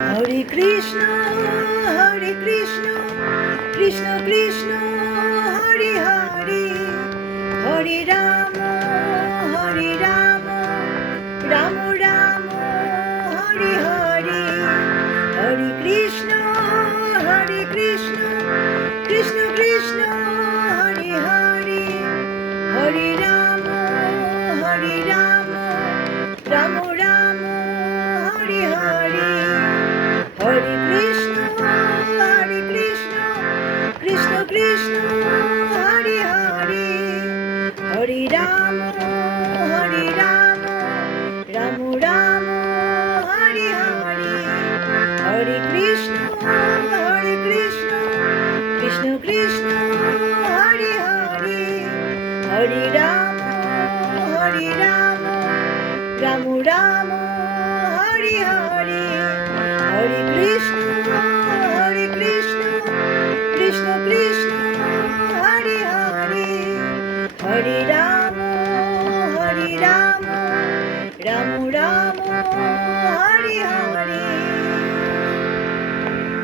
Hare Krishna Krishna Krishna Hare Hare, Hare Ram Ram Ram Hare Hare. Hare Krishna Krishna Krishna Hare Hare, Hare Ram Ram Ram Hare Hare. Hare Krishna Krishna Krishna Hare Hare, Hare Ram Ram Ram Hare Hare. Hare Krishna Krishna Krishna Hare Hare, Hare Ram Ram Ram Hare Hare. Hare Krishna Krishna Krishna Hare Hare, Hare Ram Ram Ram Hare Hare.